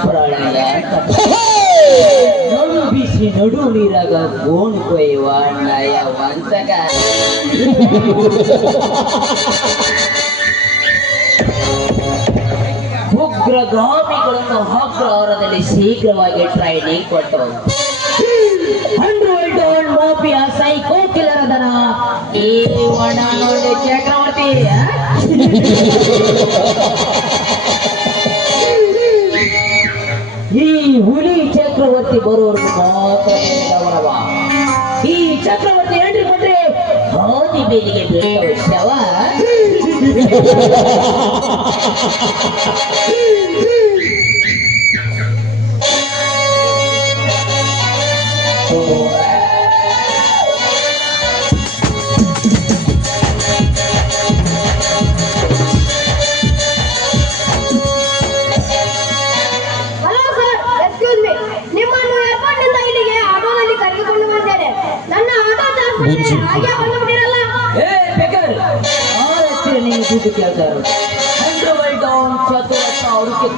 ಪ್ರಳಯ ನಡು ಬಿಸಿ ನಡು ನೀರಾಗ ಗೋಣು ಕೊಯ್ಯುವ ನಯ ವಂಚಕ. ಉಗ್ರಗಾಮಿಗಳನ್ನು ಅಗ್ರಹಾರದಲ್ಲಿ ಶೀಘ್ರವಾಗಿ ಟ್ರೈನಿಂಗ್ ಕೊಟ್ಟು ಮಾಫಿಯಾ ಸೈಕೋ ಕಿಲ್ಲರ್ ಅದನ ಈ ಒಣ ನೋಡಿ ಚಕ್ರವರ್ತಿ. ಈ ಹುಲಿ ಚಕ್ರವರ್ತಿ ಬರೋರು ಮಾತ್ರ ಈ ಚಕ್ರವರ್ತಿ ಎಂಟ್ರಿ ಕೊಟ್ರೆ ಹಾದಿ ಬೇಲಿಗೆ ಬೀಳುವ ಶವ.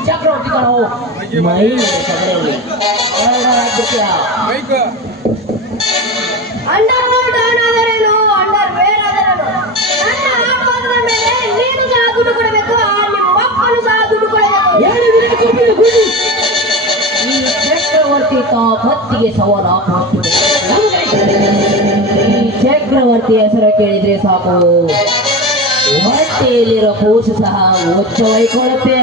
ಚಕ್ರವರ್ತಿ ಕಣೋ ಮೈ ಈ ಚಕ್ರವರ್ತಿ ಹೊತ್ತಿಗೆ ಸವಾಲು ಹಾಕುತ್ತಿದೆ. ಈ ಚಕ್ರವರ್ತಿ ಹೆಸರು ಕೇಳಿದ್ರೆ ಸಾಕು ಹೊಟ್ಟೆಯಲ್ಲಿರೋ ಕೂಸು ಸಹ ಉಚ್ಚವೈಕೊಳ್ಳುತ್ತೆ.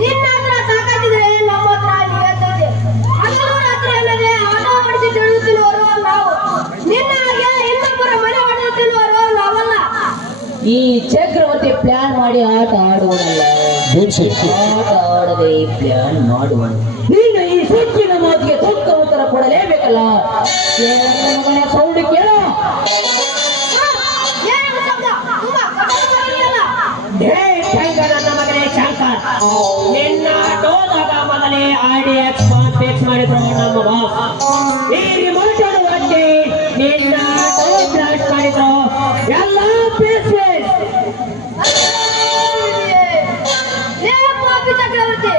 ನಿನ್ನ ಹತ್ರ ಸಾಕಾಗಿದ್ರೆ ನಮ್ಮ ಹತ್ರ ನಿಯತ್ತಿದೆ. ಹಗಲು ರಾತ್ರಿ ಅಲ್ಲದೆ ಆಟ ಮಾಡಿಸಿ ತಿಳುತ್ತಿರುವರು ನಾವು. ನಿನ್ನ ಹಾಗೆ ಇನ್ನೊಬ್ಬರ ಮನೆ ಹೊಡೆದು ತಿನ್ನುವರು ನಾವಲ್ಲ. ಈ ಚಕ್ರವರ್ತಿ ಪ್ಲಾನ್ ಮಾಡಿ ಆಟ ಆಡುವುದಲ್ಲ, ಆಟ ಆಡದೆ ಪ್ಲಾನ್ ಮಾಡುವ. ನೀನು ಈ ಸೂಚಿನ ಮಾತಿಗೆ ತಕ್ಕ ಉತ್ತರ ಕೊಡಲೇಬೇಕಲ್ಲ. ಮಗನೇ ಸೌಂಡ್ ಕೇಳೋ. ನನ್ನ ಮಗನೇ ಶಂಕರ್, ನಿನ್ನ ಆಟೋದಾಗ ಮೊದಲೇ RDX ಫಿಕ್ಸ್ ಮಾಡಿದ್ರು ನಮ್ಮ ಬಾಸ್. ಈ ರಿಮೋಟ್ ಒಟ್ಟಿ ನಿನ್ನ ಆಟೋ ಬ್ಲಾಸ್ಟ್ ಮಾಡಿದ್ರು ಎಲ್ಲ ಚಕ್ರವರ್ತಿ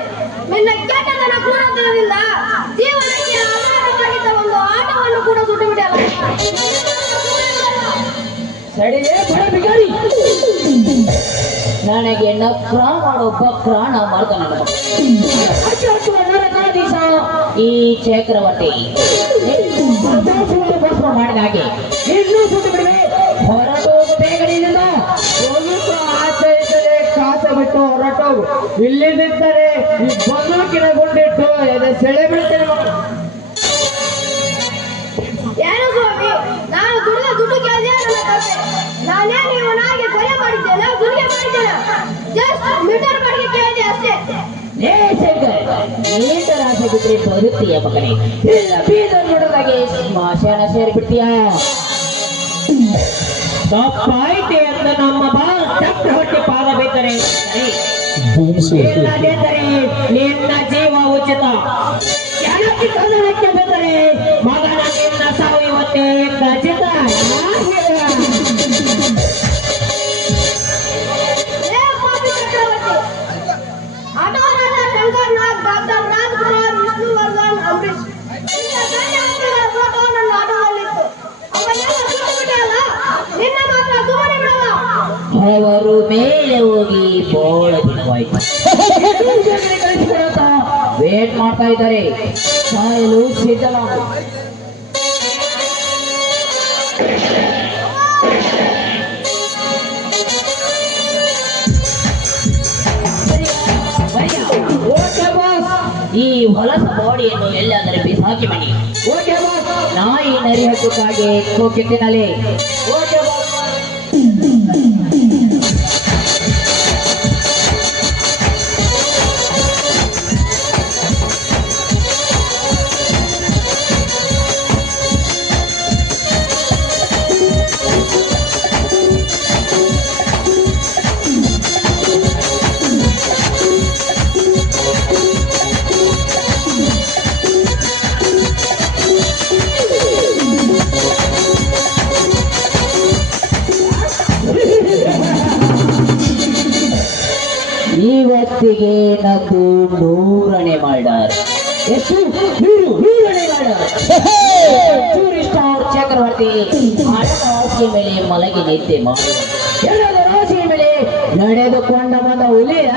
ನಿನ್ನ ಕೆಟ್ಟತನ ಕ್ರೂರತನದಿಂದ ಜೀವನಕ್ಕೆ ಆಧಾರವಾಗಿದ್ದ ಒಂದು ಆಟವನ್ನು ಕೂಡ ಸುಟ್ಟು ಬಿಡಲ್ಲ. ಸಡಿಯೇ ಬಡ ಬಿಗಾರಿ, ನನಗೆ ನಕ್ರ ಮಾಡೋ ಬಕ್ರ ನಾ ಮಾಡ್ತಾನ. ಈ ಚಕ್ರವರ್ತಿ ಮಾಡಿದ ಹಾಗೆ ಇನ್ನೂ ಸುಟ್ಟು ಬಿಡುವೆ. ಹೊರಟೋಗು ಬೇಗನೆಯಿಂದ ಆಸೆ ಇದ್ದರೆ ಕಾಸ ಬಿಟ್ಟು ಹೊರಟೋಗು. ಇಲ್ಲಿದ್ದರೆ ಈ ಬಂದೂಕಿನ ಗುಂಡಿಟ್ಟು ಎದೆ ಸೆಳೆ ಬಿಡ್ತೇನೆ. ಏನು ಸ್ವಾಮಿ, ನಾನು ದುಡಿದ ದುಡ್ಡು ಕೇಳಿದೆ ನನ್ನ ತಪ್ಪೆ. ನಾನೇನು ಇವನಾಗಿ ಕೊಲೆ ಮಾಡಿದ್ದೇನೆ, ಗುಂಡಿಗೆ ಮಾಡಿದ್ದೇನೆ. ಜಸ್ಟ್ ಮೀಟರ್ ಬಾಡಿಗೆ ಕೇಳಿದೆ ಅಷ್ಟೇ. ಏ ಶಂಕರ್, ನೀಟರ ಆಸೆ ಬಿಟ್ಟರೆ ಬರುತ್ತೀಯ ಮಗನೇ. ಇಲ್ಲ ಬೀದರ್ ನೋಡೋದಾಗೆ ಸ್ಮಶಾನ ಸೇರಿಬಿಡ್ತೀಯ. ತಪ್ಪಾಯ್ತೆ ಅಂತ ನಮ್ಮ ಬಾಸ್ ಚಕ್ರವರ್ತಿ ಪಾದ ಬೀಳ್ತಾರೆ. ಇಲ್ಲದಿದ್ದರೆ ನಿನ್ನ ಜೀವ ಉಚಿತ. ಕೆಳಕ್ಕೆ ಕನ್ನಡಕ್ಕೆ ಬಂದರೆ ಮಗನ ನಿನ್ನ ಸಾವು ಇವತ್ತೇ ಖಚಿತ. ಡಾಕ್ಟರ್ ರಾಜ್ಕುಮಾರ್, ವಿಷ್ಣುವರ್ಧನ್, ಅಂಬರೀಶ್ ಫೋಟೋ ನನ್ನ ಆಟೋದಲ್ಲಿತ್ತು. ಅವನ್ನೆಲ್ಲ ಸುಟ್ಟು ಬಿಟ್ಟಲ್ಲ, ನಿನ್ನ ಮಾತ್ರ ಸುಮ್ಮನೆ ಬಿಡಲ್ಲ. ಅವರು ಮೇಲೆ ಹೋಗಿ ಬೋಳ ಕಳಿಸಿಕೊಡತ್ತ ವೇಟ್ ಮಾಡ್ತಾ ಇದ್ದಾರೆ. ಸಾಯಲು ಸಿದ್ಧನಾಗು. ಈ ಹೊಲಸ ಬಾಡಿಯನ್ನು ಎಲ್ಲಾದರೂ ಬಿಸಾಕಿ ಬನ್ನಿ. ನಾಯಿ ನರಿ ಹಕ್ಕುಕ್ಕಾಗಿ ಕೋಕಿ ತಿನ್ನಲಿ. ಇವತ್ತಿಗೆ ನದ್ದು 100ನೇ ಮಾಡ್ಯಾರ. ಎಷ್ಟು? 100ನೇ ಮಾಡ್ಯಾರ. ಟೂರಿಸ್ಟ್ ಅವ್ರ ಚಕ್ರವರ್ತಿ ಹಣದ ಹಾಸಿಗೆ ಮೇಲೆ ಮಲಗಿ ನಿದ್ದೆ ಮಾಡಿ ಎಲ್ಲದ ರಾಶಿಯ ಮೇಲೆ ನಡೆದುಕೊಂಡ ಬಂದ ಹುಲಿಯ